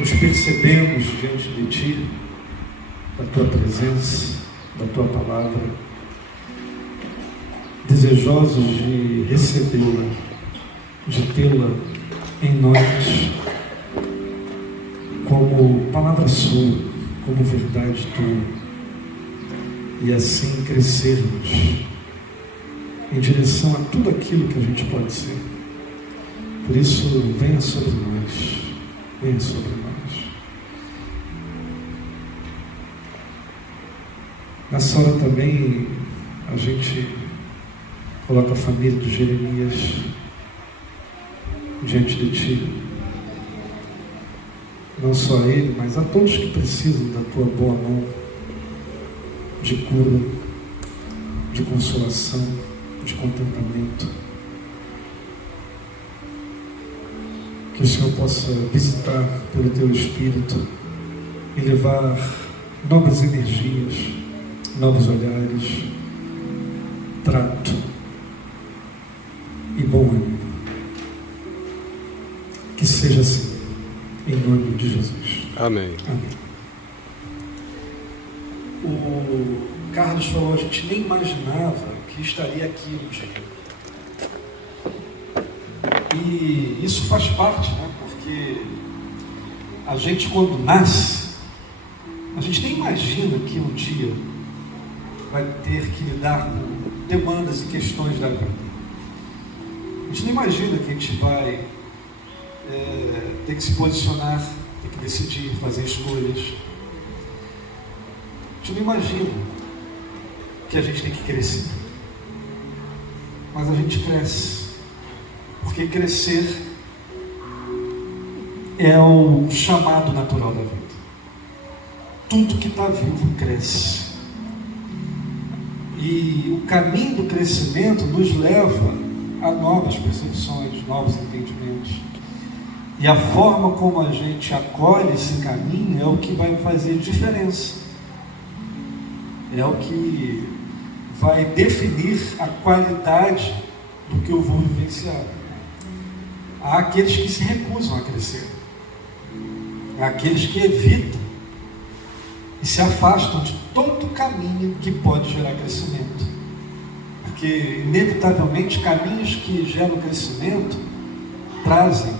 nos percebemos diante de Ti, da Tua presença, da Tua palavra, desejosos de recebê-la, de tê-la em nós, como palavra Sua, como verdade Tua, e assim crescermos em direção a tudo aquilo que a gente pode ser. Por isso, venha sobre nós, venha sobre nós. Nessa hora também a gente coloca a família de Jeremias diante de Ti. Não só a ele, mas a todos que precisam da Tua boa mão, de cura, de consolação, de contentamento. Que o Senhor possa visitar pelo Teu Espírito e levar novas energias, novos olhares, trato e bom ânimo. Que seja assim, em nome de Jesus. Amém. Amém. O Carlos falou, a gente nem imaginava que estaria aqui um dia. E isso faz parte, né? Porque a gente, quando nasce, a gente nem imagina que um dia vai ter que lidar com demandas e questões da vida. A gente nem imagina que a gente vai ter que se posicionar, ter que decidir, fazer escolhas. A gente não imagina que a gente tem que crescer. Mas a gente cresce. Porque crescer é o chamado natural da vida. Tudo que está vivo cresce. E o caminho do crescimento nos leva a novas percepções, novos entendimentos. E a forma como a gente acolhe esse caminho é o que vai fazer diferença. É o que vai definir a qualidade do que eu vou vivenciar. Há aqueles que se recusam a crescer. Há aqueles que evitam e se afastam de todo caminho que pode gerar crescimento. Porque, inevitavelmente, caminhos que geram crescimento trazem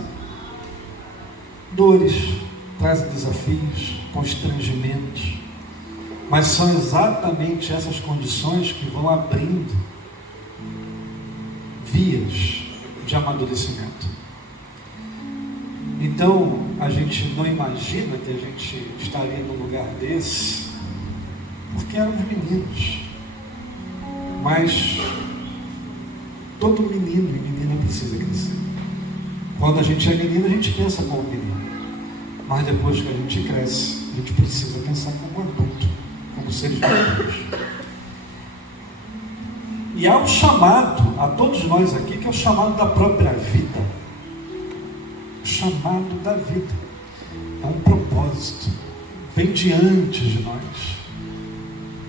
dores, trazem desafios, constrangimentos. Mas são exatamente essas condições que vão abrindo vias de amadurecimento. Então, a gente não imagina que a gente estaria num lugar desse, porque éramos meninos. Mas todo menino e menina precisa crescer. Quando a gente é menino, a gente pensa como menino. Mas depois que a gente cresce, a gente precisa pensar como adulto, como seres maduros. E há um chamado a todos nós aqui, que é o chamado da própria vida. O chamado da vida. É um propósito. Vem diante de nós.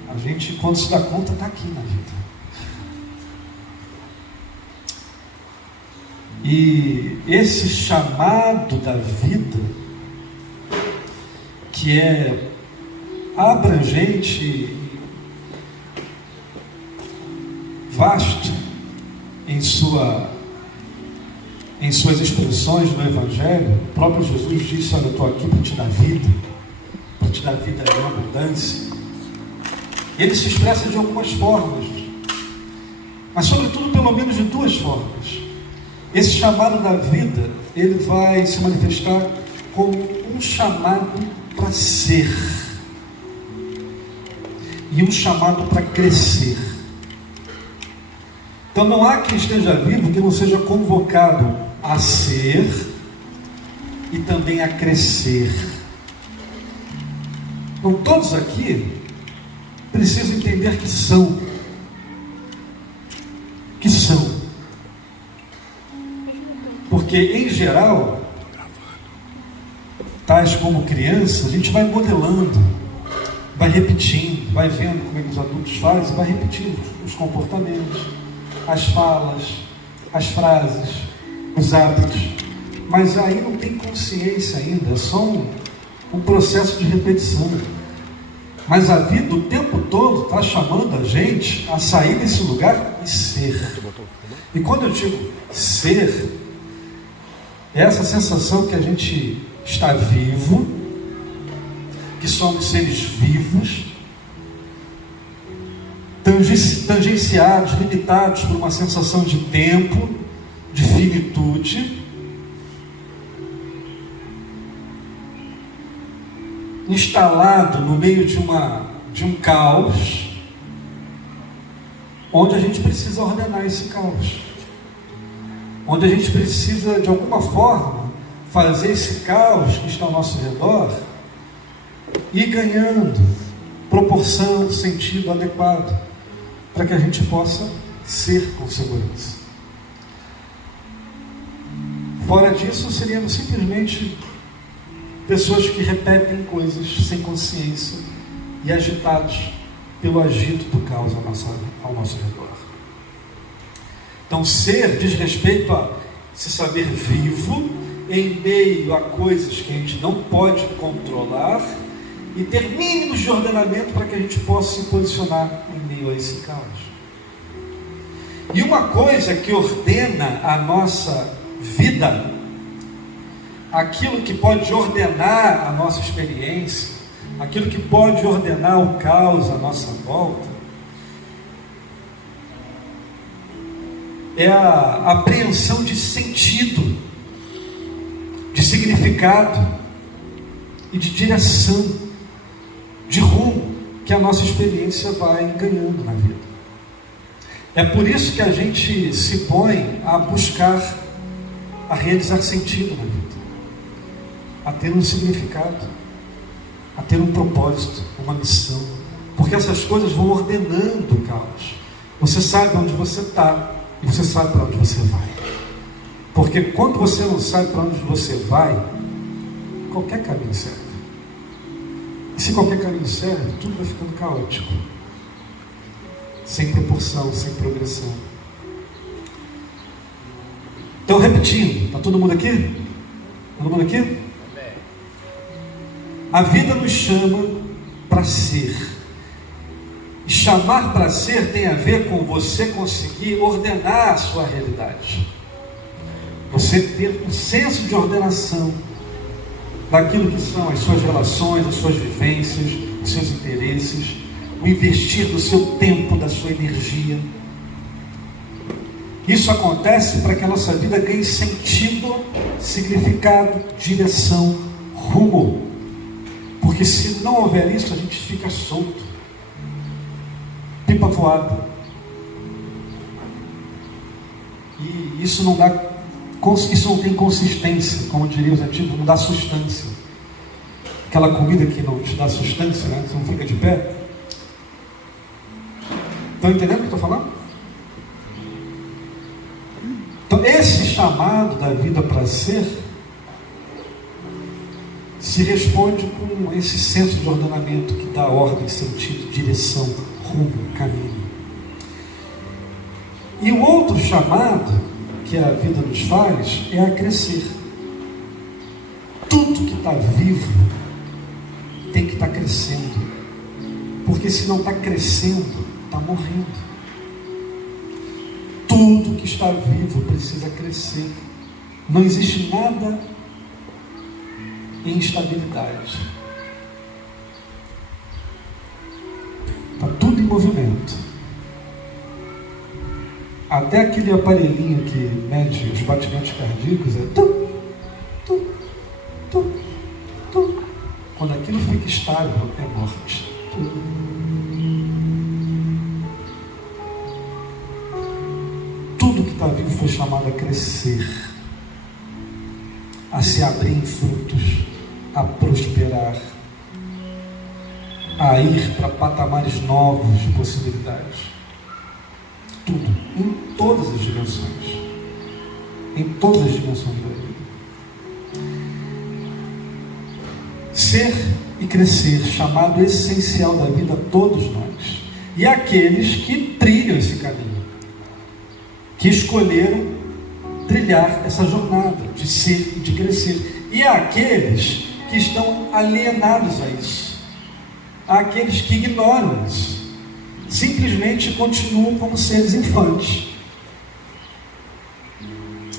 A gente, quando se dá conta, está aqui na vida. E esse chamado da vida, que é abrangente, vasto em suas expressões no Evangelho, o próprio Jesus disse: olha, eu estou aqui para te dar vida em abundância. Ele se expressa de algumas formas, mas sobretudo pelo menos de duas formas. Esse chamado da vida, ele vai se manifestar como um chamado para ser e um chamado para crescer. Então não há quem esteja vivo que não seja convocado a ser e também a crescer. Então todos aqui precisam entender que são. Porque em geral, tais como criança, a gente vai modelando, vai repetindo, vai vendo como é que os adultos fazem, vai repetindo os comportamentos, as falas, as frases, os hábitos. mas aí não tem consciência ainda, é só um processo de repetição. Mas a vida o tempo todo está chamando a gente a sair desse lugar e ser. E quando eu digo ser, é essa sensação que a gente está vivo, que somos seres vivos, tangenciados, limitados por uma sensação de tempo, de finitude, instalado no meio de um caos, onde a gente precisa ordenar esse caos, onde a gente precisa de alguma forma fazer esse caos que está ao nosso redor ir ganhando proporção, sentido adequado, para que a gente possa ser com segurança. Fora disso, seríamos simplesmente pessoas que repetem coisas sem consciência e agitados pelo agito do caos ao nosso redor. Então, ser diz respeito a se saber vivo em meio a coisas que a gente não pode controlar e ter mínimos de ordenamento para que a gente possa se posicionar em meio a esse caos. E uma coisa que ordena a nossa vida, aquilo que pode ordenar a nossa experiência, aquilo que pode ordenar o caos à nossa volta, é a apreensão de sentido, de significado e de direção, de rumo que a nossa experiência vai ganhando na vida. É por isso que a gente se põe a buscar, a realizar sentido na vida, a ter um significado, a ter um propósito, uma missão, porque essas coisas vão ordenando o caos. Você sabe onde você está e você sabe para onde você vai, porque quando você não sabe para onde você vai, qualquer caminho serve. E se qualquer caminho serve, tudo vai ficando caótico, sem proporção, sem progressão. Então, repetindo, está todo mundo aqui? Todo mundo aqui? A vida nos chama para ser. E chamar para ser tem a ver com você conseguir ordenar a sua realidade. Você ter um senso de ordenação daquilo que são as suas relações, as suas vivências, os seus interesses, o investir do seu tempo, da sua energia. Isso acontece para que a nossa vida ganhe sentido, significado, direção, rumo. Porque se não houver isso, a gente fica solto, pipa voada. E isso não tem consistência, como diriam os antigos, não dá sustância. Aquela comida que não te dá sustância, né? Você não fica de pé. Estão entendendo o que eu estou falando? Então, esse chamado da vida para ser se responde com esse senso de ordenamento que dá ordem, sentido, direção, rumo, caminho. E o outro chamado que a vida nos faz é a crescer. Tudo que está vivo tem que estar crescendo, porque se não está crescendo, está morrendo. Tudo que está vivo precisa crescer. Não existe nada em instabilidade. Está tudo em movimento. Até aquele aparelhinho que mede os batimentos cardíacos é tum, tum, tum, tum. Quando aquilo fica estável, é morte. Tudo que está vivo foi chamado a crescer, a se abrir em frutos, a prosperar, a ir para patamares novos de possibilidades. Tudo, em todas as dimensões, em todas as dimensões da vida. Ser e crescer, chamado essencial da vida a todos nós, e aqueles que trilham esse caminho, que escolheram trilhar essa jornada de ser e de crescer. E há aqueles que estão alienados a isso. Há aqueles que ignoram isso. Simplesmente continuam como seres infantes,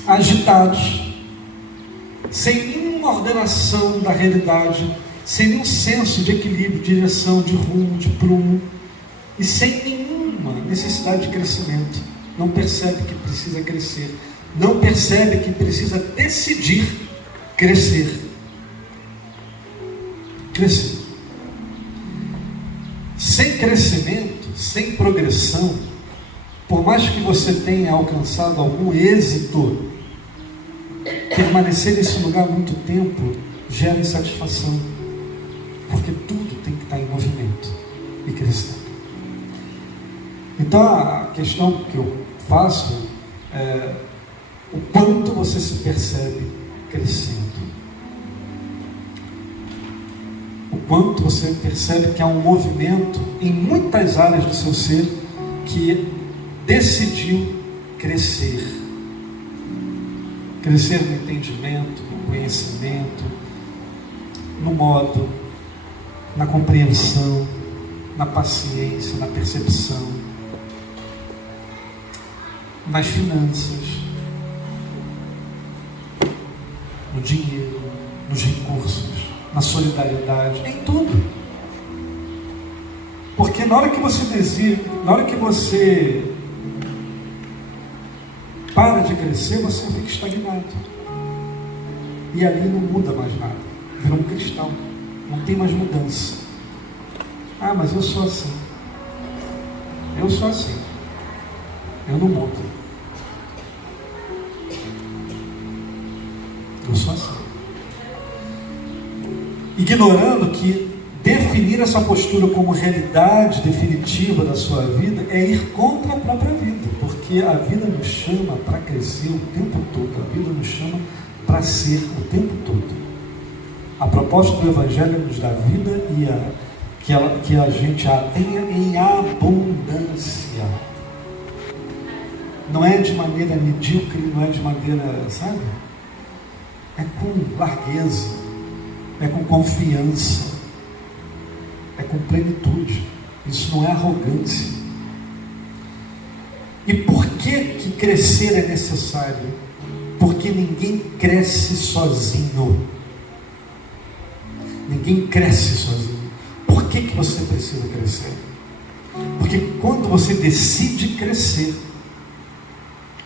agitados, sem nenhuma ordenação da realidade, sem nenhum senso de equilíbrio, de direção, de rumo, de prumo, e sem nenhuma necessidade de crescimento. Não percebe que precisa crescer, não percebe que precisa decidir crescer. Crescer. Sem crescimento, sem progressão, por mais que você tenha alcançado algum êxito, permanecer nesse lugar muito tempo gera insatisfação, porque tudo tem que estar em movimento e crescendo. Então a questão que eu faço é o quanto você se percebe crescendo, o quanto você percebe que há um movimento em muitas áreas do seu ser que decidiu crescer. Crescer no entendimento, no conhecimento, no modo, na compreensão, na paciência, na percepção, nas finanças, no dinheiro, nos recursos, na solidariedade, em tudo. Porque na hora que você deseja, na hora que você para de crescer, você fica estagnado. E ali não muda mais nada. Vira um cristal. Não tem mais mudança. Ah, mas eu sou assim. Eu sou assim. Eu não mudo. Eu sou assim. Ignorando que definir essa postura como realidade definitiva da sua vida é ir contra a própria vida, porque a vida nos chama para crescer o tempo todo, a vida nos chama para ser o tempo todo. A proposta do Evangelho nos dá vida e que a gente a tenha em abundância. Não é de maneira medíocre, não é de maneira, sabe? É com largueza, é com confiança, é com plenitude. Isso não é arrogância. E por que crescer é necessário? Porque ninguém cresce sozinho. Ninguém cresce sozinho. Por que você precisa crescer? Porque quando você decide crescer,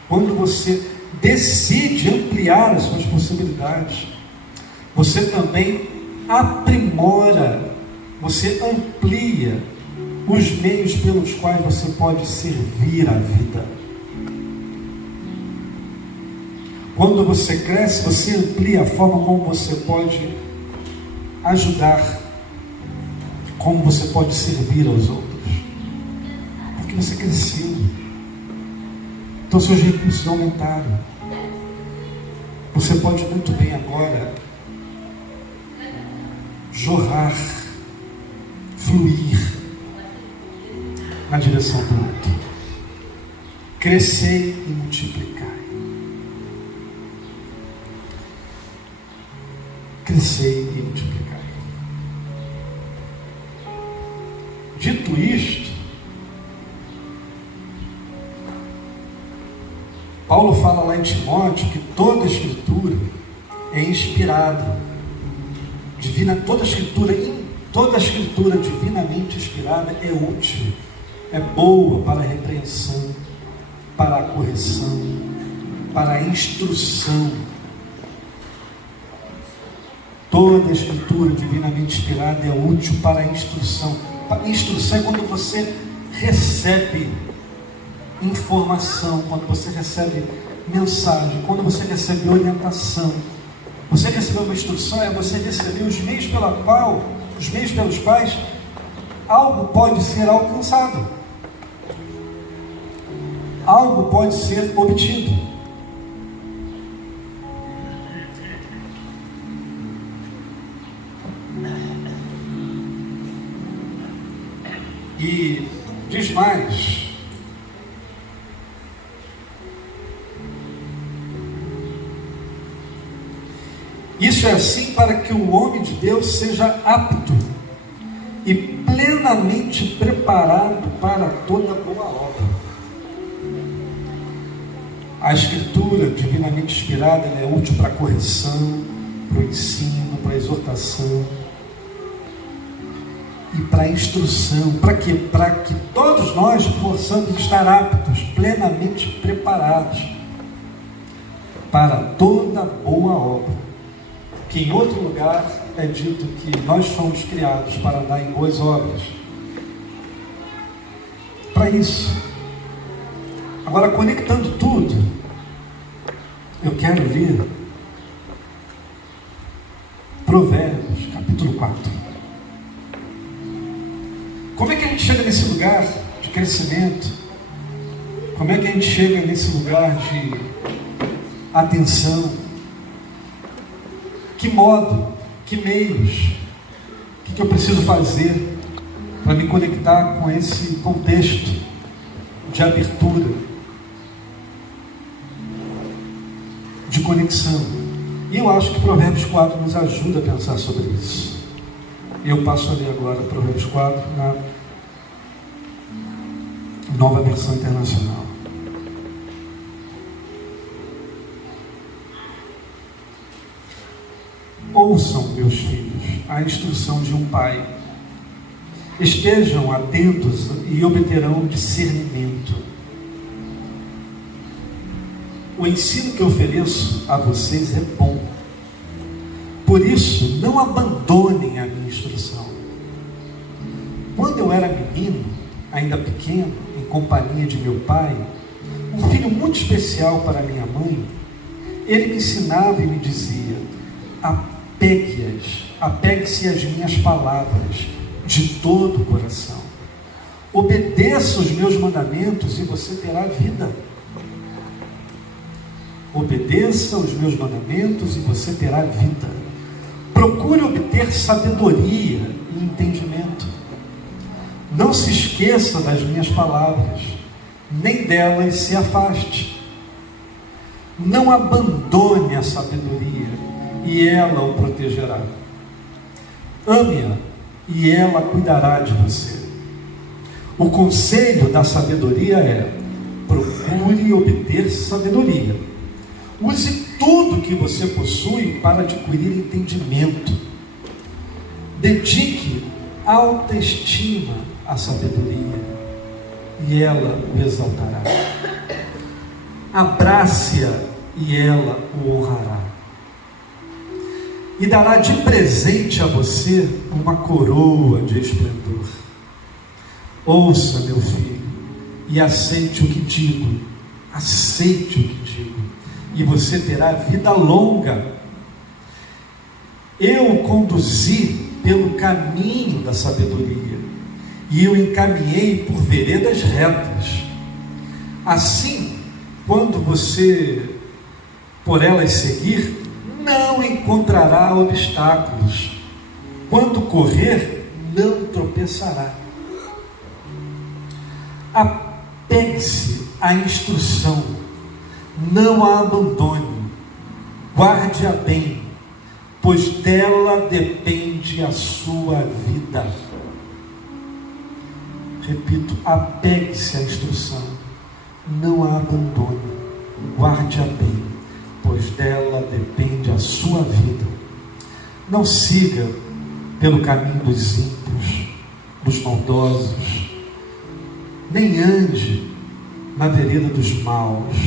quando você decide ampliar as suas possibilidades, você também aprimora, você amplia os meios pelos quais você pode servir a vida. Quando você cresce, você amplia a forma como você pode ajudar, como você pode servir aos outros, porque você cresceu. Então seus recursos aumentaram. Você pode muito bem agora jorrar, fluir na direção do outro. Crescer e multiplicar. Crescer e multiplicar. Dito isto, Paulo fala lá em Timóteo que toda a Escritura é inspirada, toda a Escritura divinamente inspirada é útil, é boa para a repreensão, para a correção, para a instrução. Toda a Escritura divinamente inspirada é útil para a instrução. A instrução é quando você recebe informação, quando você recebe mensagem, quando você recebe orientação. Você recebeu uma instrução, é você receber os meios pelos quais algo pode ser alcançado, algo pode ser obtido. E diz mais: Isso é assim para que o homem de Deus seja apto e plenamente preparado para toda boa obra. A Escritura, divinamente inspirada, ela é útil para a correção, para o ensino, para a exortação e para a instrução. Para quê? Para que todos nós possamos estar aptos, plenamente preparados para toda boa obra. Que em outro lugar é dito que nós fomos criados para andar em boas obras. Para isso. Agora, conectando tudo, eu quero ler Provérbios, capítulo 4. Como é que a gente chega nesse lugar de crescimento? Como é que a gente chega nesse lugar de atenção? Que modo, que meios, o que eu preciso fazer para me conectar com esse contexto de abertura, de conexão? E eu acho que Provérbios 4 nos ajuda a pensar sobre isso. Eu passo a ler agora Provérbios 4 na Nova Versão Internacional. Ouçam, meus filhos, a instrução de um pai. Estejam atentos e obterão discernimento. O ensino que eu ofereço a vocês é bom. Por isso, não abandonem a minha instrução. Quando eu era menino, ainda pequeno, em companhia de meu pai, um filho muito especial para minha mãe, ele me ensinava e me dizia: apegue-se às minhas palavras de todo o coração. Obedeça os meus mandamentos e você terá vida. Obedeça os meus mandamentos e você terá vida. Procure obter sabedoria e entendimento. Não se esqueça das minhas palavras, nem delas se afaste. Não abandone a sabedoria, e ela o protegerá. Ame-a, e ela cuidará de você. O conselho da sabedoria é: procure obter sabedoria. Use tudo que você possui para adquirir entendimento. Dedique alta estima à sabedoria, e ela o exaltará. Abrace-a, e ela o honrará. E dará de presente a você uma coroa de esplendor. Ouça, meu filho, e aceite o que digo. Aceite o que digo, e você terá vida longa. Eu o conduzi pelo caminho da sabedoria, e eu encaminhei por veredas retas. Assim, quando você por elas seguir, não encontrará obstáculos. Quando correr, não tropeçará. Apegue-se à instrução, não a abandone. Guarde-a bem, pois dela depende a sua vida. Repito, apegue-se à instrução, não a abandone. Guarde-a bem, pois dela depende a sua vida. Não siga pelo caminho dos ímpios, dos maldosos, nem ande na vereda dos maus.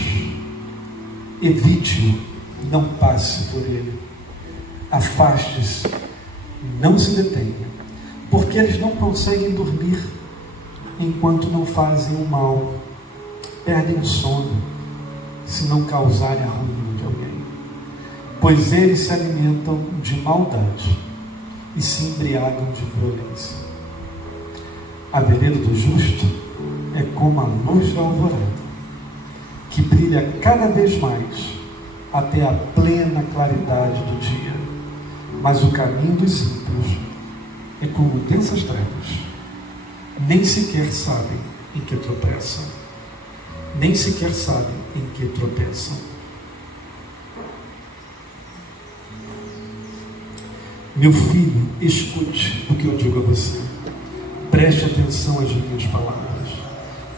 Evite-o, não passe por ele. Afaste-se, não se detenha, porque eles não conseguem dormir enquanto não fazem o mal. Perdem o sono se não causarem a ruína de alguém, pois eles se alimentam de maldade e se embriagam de violência. A vereda do justo é como a luz da alvorada, que brilha cada vez mais até a plena claridade do dia. Mas o caminho dos ímpios é como densas trevas, nem sequer sabem em que tropeçam. Nem sequer sabem em que tropeçam. Meu filho, escute o que eu digo a você. Preste atenção às minhas palavras.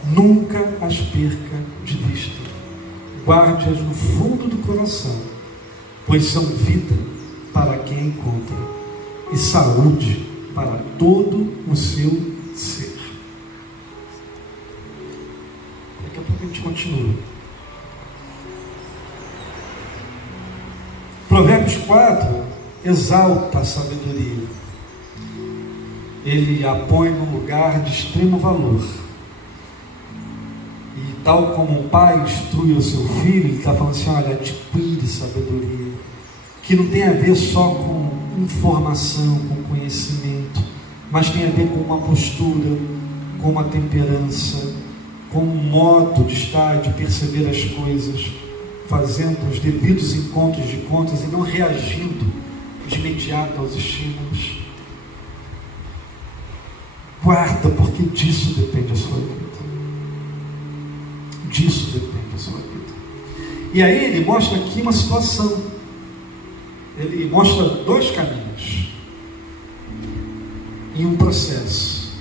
Nunca as perca de vista. Guarde-as no fundo do coração, pois são vida para quem encontra e saúde para todo o seu ser. Daqui a pouco a gente continua. Provérbios 4 exalta a sabedoria. Ele a põe num lugar de extremo valor. E tal como um pai instrui o seu filho, ele está falando assim, olha, adquire sabedoria, que não tem a ver só com informação, com conhecimento, mas tem a ver com uma postura, com uma temperança, com um modo de estar, de perceber as coisas, fazendo os devidos encontros de contas e não reagindo de imediato aos estímulos. Guarda, porque disso depende a sua vida. Disso depende a sua vida. E aí ele mostra aqui uma situação. Ele mostra dois caminhos e um processo.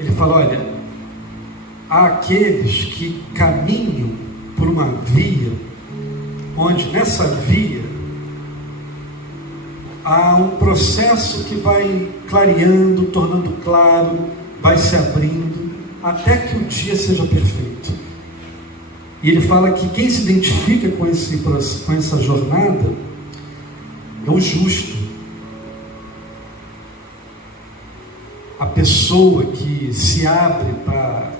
Ele fala, olha, há aqueles que caminham por uma via, onde nessa via há um processo que vai clareando, tornando claro, vai se abrindo, até que o dia seja perfeito. E ele fala que quem se identifica com essa jornada é o justo. A pessoa que se abre para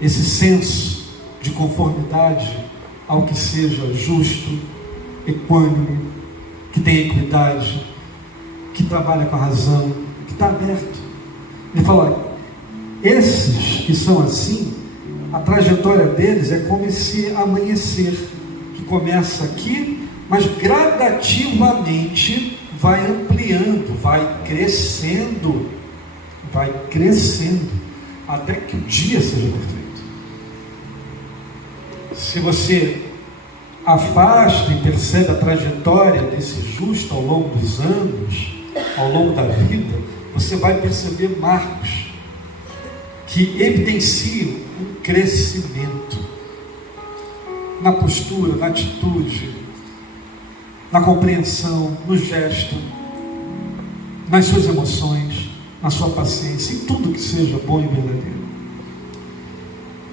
esse senso de conformidade ao que seja justo, equânime, que tem equidade, que trabalha com a razão, que está aberto. Ele fala, olha, esses que são assim, a trajetória deles é como esse amanhecer, que começa aqui, mas gradativamente vai ampliando, vai crescendo, até que o dia seja perfeito. Se você afasta e percebe a trajetória desse justo ao longo dos anos, ao longo da vida, você vai perceber marcos que evidenciam um crescimento na postura, na atitude, na compreensão, no gesto, nas suas emoções, na sua paciência, em tudo que seja bom e verdadeiro.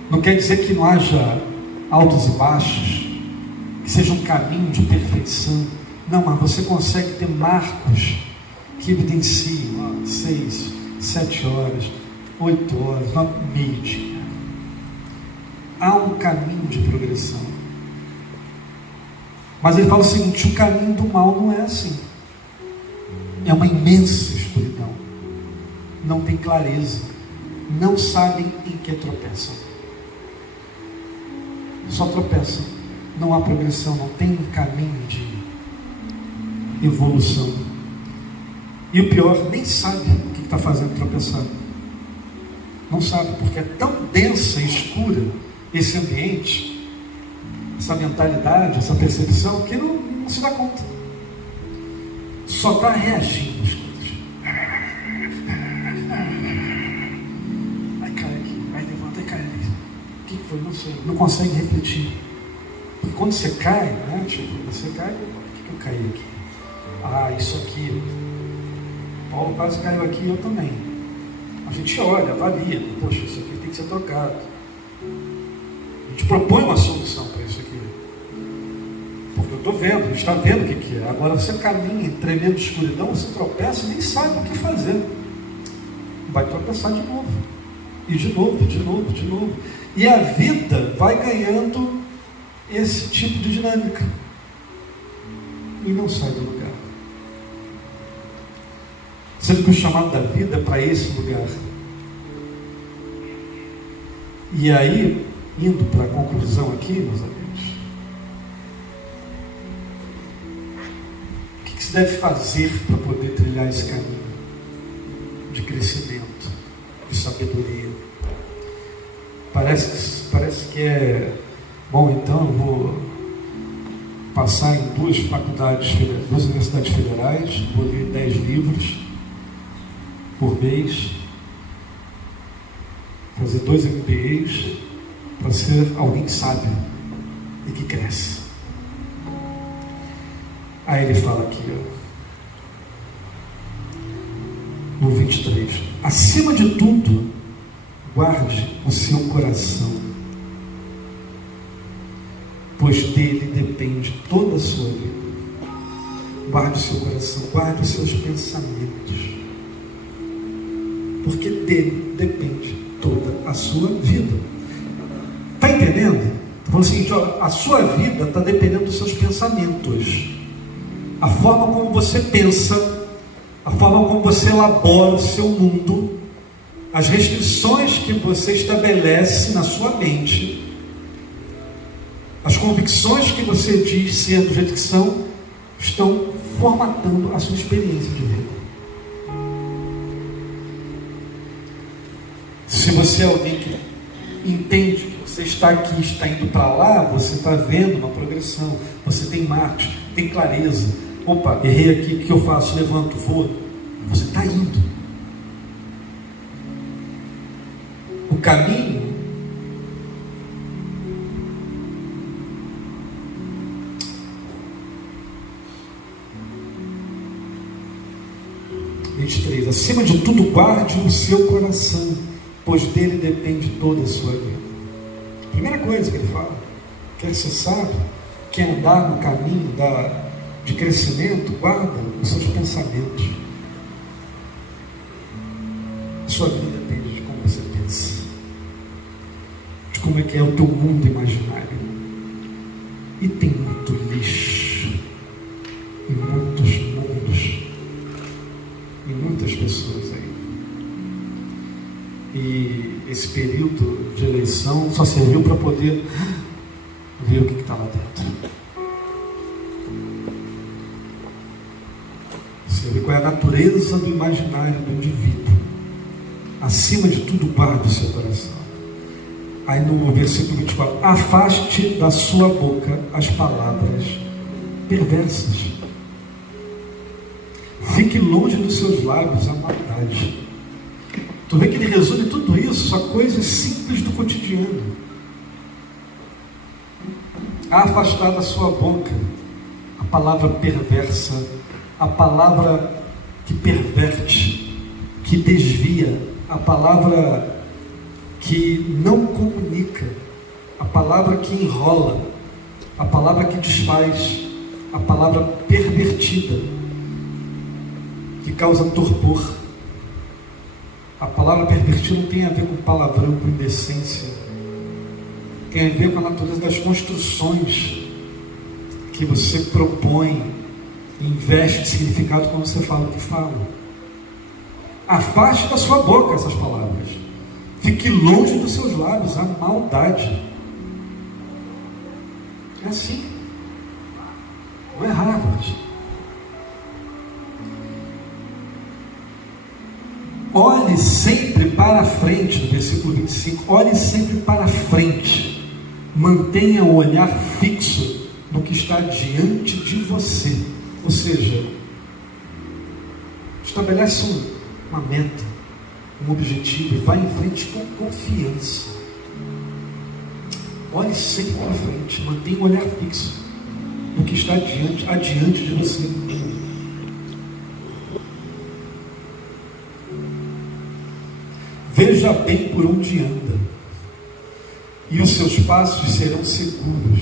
Não quer dizer que não haja altos e baixos, que seja um caminho de perfeição. Não, mas você consegue ter marcos que evidenciam 6, 7 horas, 8 horas, 9, meio-dia. Há um caminho de progressão. Mas ele fala o seguinte, o caminho do mal não é assim. É uma imensa escuridão. Não tem clareza. Não sabem em que tropeçam. Só tropeçam. Não há progressão, não tem um caminho de evolução. E o pior, nem sabe o que está fazendo tropeçar. Não sabe, porque é tão densa e escura esse ambiente, essa mentalidade, essa percepção, que não se dá conta. Só está reagindo às coisas. Aí cai aqui, aí levanta e cai ali. O que foi? Não sei. Não consegue refletir. Porque quando você cai, né? Você cai, por que eu caí aqui? Ah, isso aqui. Paulo quase caiu aqui, eu também. A gente olha, avalia, poxa, isso aqui tem que ser trocado. A gente propõe uma solução para isso aqui. Porque eu estou vendo, a gente está vendo o que é. Agora você caminha em tremenda escuridão, você tropeça e nem sabe o que fazer. Vai tropeçar de novo. E de novo, de novo, de novo. E a vida vai ganhando esse tipo de dinâmica. E não sai do lugar. Sendo que o chamado da vida é para esse lugar. E aí, indo para a conclusão aqui, meus amigos, o que se deve fazer para poder trilhar esse caminho de crescimento, de sabedoria? Parece que é bom, então eu vou passar em duas universidades federais, vou ler 10 livros por mês, fazer 2 MBAs, para ser alguém sábio e que cresce. Aí ele fala aqui, no 23, acima de tudo, guarde o seu coração, pois dele depende toda a sua vida. Guarde o seu coração, guarde os seus pensamentos, porque dele depende toda a sua vida. Está entendendo? Estou falando o seguinte, a sua vida está dependendo dos seus pensamentos. A forma como você pensa, a forma como você elabora o seu mundo, as restrições que você estabelece na sua mente, as convicções que você diz ser do jeito que são, estão formatando a sua experiência de vida. Se você é alguém que entende que você está aqui, está indo para lá, você está vendo uma progressão, você tem marketing, tem clareza. Opa, errei aqui, o que eu faço? Levanto, vou. Você está indo. O caminho acima de tudo, guarde o seu coração, pois dele depende toda a sua vida. Primeira coisa que ele fala, quer ser sábio, quer andar no caminho de crescimento, guarda os seus pensamentos. A sua vida depende de como você pensa, de como é que é o teu mundo imaginário. E tem muito lixo, e muitos mundos, e muitas pessoas aí. E esse período de eleição só serviu para poder ver o que está lá dentro. Você vê qual é a natureza do imaginário do indivíduo. Acima de tudo, guarde o seu coração. Aí no versículo 24, afaste da sua boca as palavras perversas. Fique longe dos seus lábios a maldade. Tu vê que ele resume tudo isso a coisas simples do cotidiano. Afastar da sua boca a palavra perversa, a palavra que perverte, que desvia, a palavra que não comunica, a palavra que enrola, a palavra que desfaz, a palavra pervertida, que causa torpor. A palavra pervertida não tem a ver com palavrão, com indecência, tem a ver com a natureza das construções que você propõe, investe de significado quando você fala o que fala. Afaste da sua boca essas palavras, fique longe dos seus lábios a maldade. É assim, não é Harvard. Olhe sempre para a frente, no versículo 25, olhe sempre para a frente, mantenha o olhar fixo no que está diante de você, ou seja, estabelece uma meta, um objetivo e vai em frente com confiança. Olhe sempre para a frente, mantenha o olhar fixo no que está adiante de você. Veja bem por onde anda, e os seus passos serão seguros.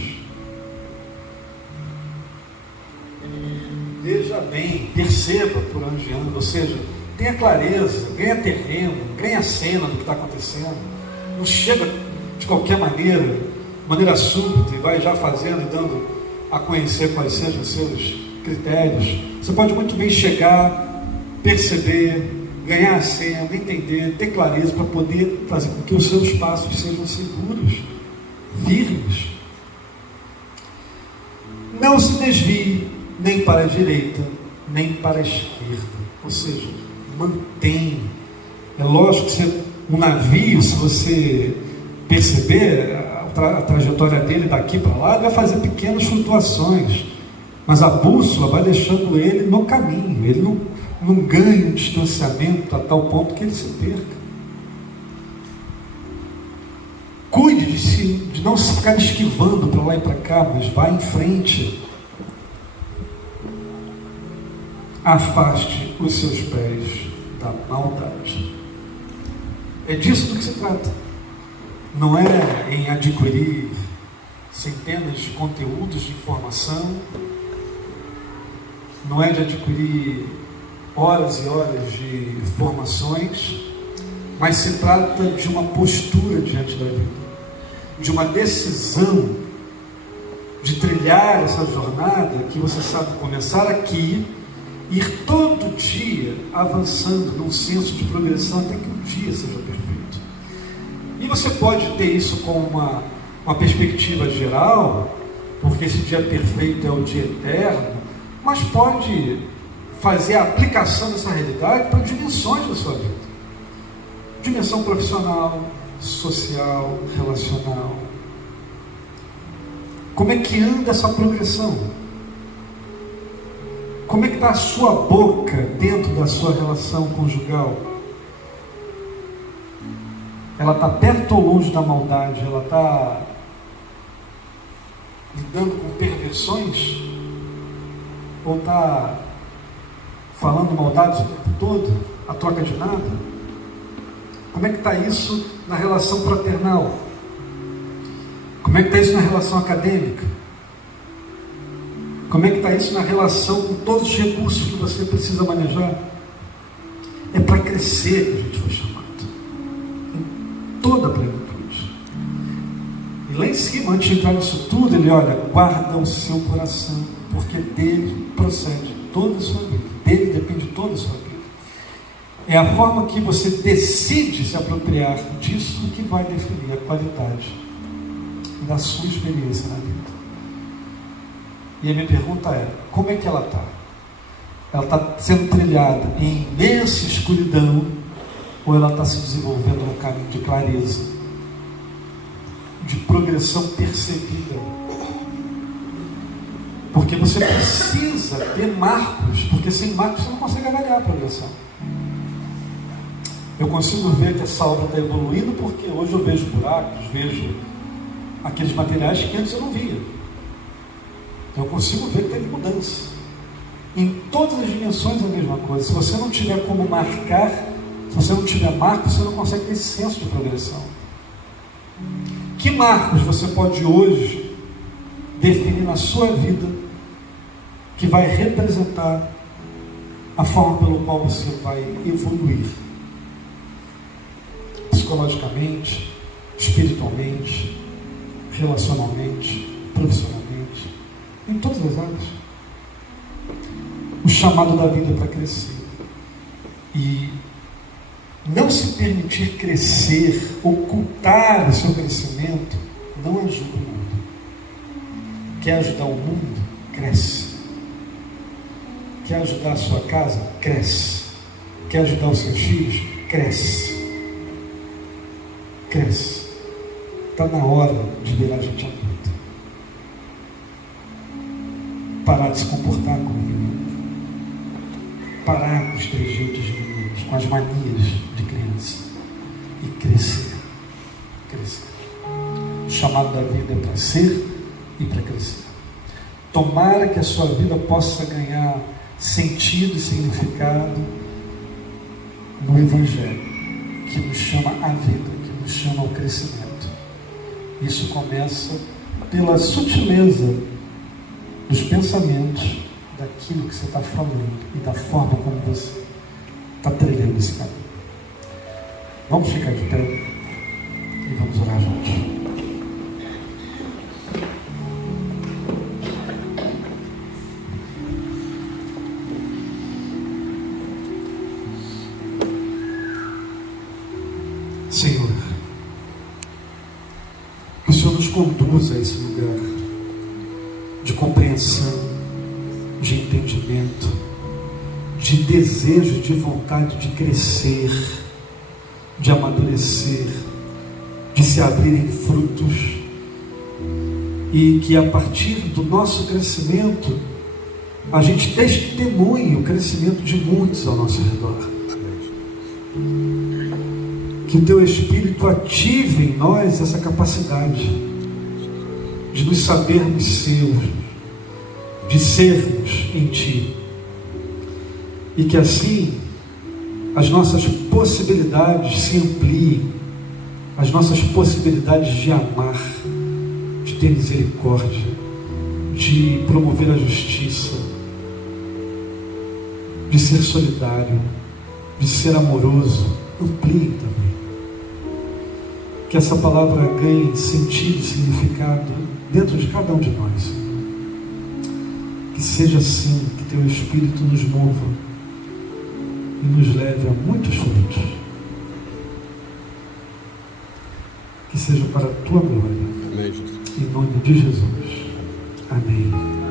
Veja bem, perceba por onde anda, ou seja, tenha clareza, ganha terreno, ganha cena do que está acontecendo. Não chega de qualquer maneira súbita, e vai já fazendo e dando a conhecer quais sejam os seus critérios. Você pode muito bem chegar, perceber, ganhar a cena, entender, ter clareza para poder fazer com que os seus passos sejam seguros, firmes. Não se desvie nem para a direita, nem para a esquerda. Ou seja, mantém. É lógico que um navio, se você perceber, o a trajetória dele daqui para lá, vai fazer pequenas flutuações, mas a bússola vai deixando ele no caminho, ele não ganha um distanciamento a tal ponto que ele se perca. Cuide de não se ficar esquivando para lá e para cá, mas vá em frente. Afaste os seus pés da maldade. É disso do que se trata. Não é em adquirir centenas de conteúdos de informação, não é de adquirir horas e horas de informações, mas se trata de uma postura diante da vida, de uma decisão de trilhar essa jornada que você sabe começar aqui, ir todo dia avançando num senso de progressão até que um dia seja perfeito. E você pode ter isso com uma perspectiva geral, porque esse dia perfeito é o dia eterno, mas pode fazer a aplicação dessa realidade para dimensões da sua vida. Dimensão profissional, social, relacional. Como é que anda essa progressão? Como é que está a sua boca dentro da sua relação conjugal? Ela está perto ou longe da maldade? Ela está lidando com perversões? Ou está falando maldades o tempo todo, a troca de nada? Como é que está isso na relação fraternal? Como é que está isso na relação acadêmica? Como é que está isso na relação com todos os recursos que você precisa manejar? É para crescer que a gente foi chamado, em toda a plenitude. E lá em cima, antes de entrar nisso tudo, ele olha, guarda o seu coração, porque dele procede toda a sua vida, dele depende toda a sua vida. É a forma que você decide se apropriar disso que vai definir a qualidade da sua experiência na vida. E a minha pergunta é, como é que ela está? Ela está sendo trilhada em imensa escuridão, ou ela está se desenvolvendo no caminho de clareza, de progressão percebida? Porque você precisa ter marcos, porque sem marcos você não consegue avaliar a progressão. Eu consigo ver que essa obra está evoluindo porque hoje eu vejo buracos, vejo aqueles materiais que antes eu não via. Então eu consigo ver que teve mudança. Em todas as dimensões é a mesma coisa. Se você não tiver como marcar, se você não tiver marcos, você não consegue ter esse senso de progressão. Que marcos você pode hoje definir na sua vida que vai representar a forma pelo qual você vai evoluir? Psicologicamente, espiritualmente, relacionalmente, profissionalmente, em todas as áreas. O chamado da vida é para crescer. E não se permitir crescer, ocultar o seu crescimento, não ajuda o mundo. Quer ajudar o mundo? Cresce. Quer ajudar a sua casa? Cresce. Quer ajudar os seus filhos? Cresce. Cresce. Está na hora de virar gente adulta. Parar de se comportar como menino. Parar com os trejeitos de meninos, com as manias de criança. E crescer. Crescer. O chamado da vida é para ser e para crescer. Tomara que a sua vida possa ganhar sentido e significado no Evangelho, que nos chama à vida, que nos chama ao crescimento. Isso começa pela sutileza dos pensamentos, daquilo que você está falando e da forma como você está trilhando esse caminho. Vamos ficar de pé e vamos orar juntos. Senhor, que o Senhor nos conduza a esse lugar de compreensão, de entendimento, de desejo, de vontade de crescer, de amadurecer, de se abrir em frutos, e que a partir do nosso crescimento a gente testemunhe o crescimento de muitos ao nosso redor. Que o Teu Espírito ative em nós essa capacidade de nos sabermos seus, de sermos em Ti, e que assim as nossas possibilidades se ampliem, as nossas possibilidades de amar, de ter misericórdia, de promover a justiça, de ser solidário, de ser amoroso, ampliem também. Que essa palavra ganhe sentido e significado dentro de cada um de nós. Que seja assim, que Teu Espírito nos mova e nos leve a muitos frutos. Que seja para a Tua glória. Amém, Jesus. Em nome de Jesus. Amém.